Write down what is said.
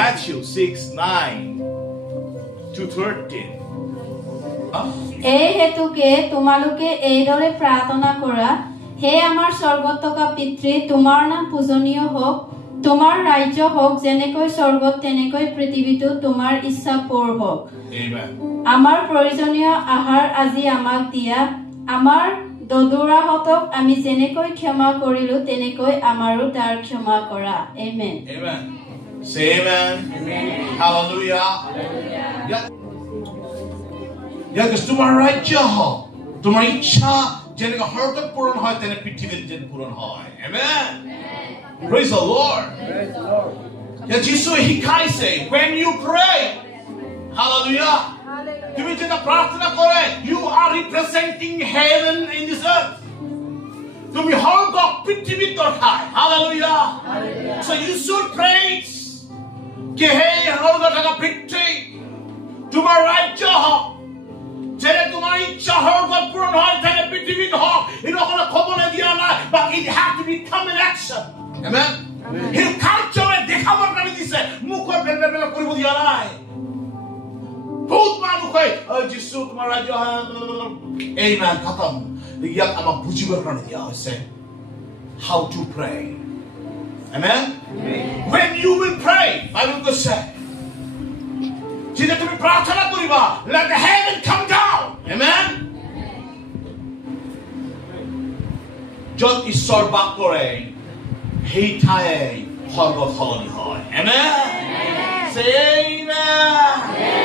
Matthew 6:9 to 13. এই হেতুকে তোমালোকে এইদৰে প্ৰাৰ্থনা কৰা, হে আমাৰ স্বৰ্গত থকা পিতৃ, তোমাৰ নাম পূজনীয় হওক, তোমাৰ ৰাজ্য হওক, যেনেকৈ স্বৰ্গত তেনেকৈ পৃথিৱীতো তোমাৰ ইচ্ছা পূৰ হওক। আমাৰ প্ৰয়োজনীয় আহাৰ আজি আমাক দিয়া, আমাৰ দোষীহঁতক আমি যেনেকৈ ক্ষমা কৰিলো তেনেকৈ আমাৰো তাৰ ক্ষমা কৰা। আমেন। Amen. Say amen. Hallelujah. তোমাৰ ৰাজ্য হোক, তোমাৰ ইচ্ছা যেনেকৈ স্বৰ্গত পূৰণ হয় তেনে পৃথিৱীত যেন পূৰণ হয়। Amen. Praise the Lord. যিশুৱে শিকাইছে, when you pray, hallelujah, তুমি যেটা প্ৰাৰ্থনা কৰে, you are representing heaven in this earth. তুমি স্বৰ্গ পৃথিৱীত দৰ্শাই। Hallelujah. So you should praise কে হে স্বৰ্গত থকা পিতৃ, তোমাৰ ৰাজ্য হোক, যেনে তোমাৰ ইচ্ছা স্বৰ্গত পূৰণ হয় তেনে পৃথিৱীত হওক। এইটো অকলে ক'বলৈ দিয়া নাই, but it has to become an action. Amen. সেইটো কাৰ্যৰে দেখাবৰ কাৰণে দিছে, মুখত বেলেগ কৰিব দিয়া নাই। বহুত মানুহে যিশু তোমাৰ ৰাজ্য amen খতম। ইয়াক আমাক বুজিবৰ কাৰণে দিয়া হৈছে how to pray. Amen. When you will pray, Bible কৈছে যেতিয়া তুমি প্ৰাৰ্থনা কৰিবা, let the heaven come down. Amen. য'ত ঈশ্বৰ বাস কৰে সেই ঠাই স্বৰ্গত সলনি হয়। Amen. Say amen.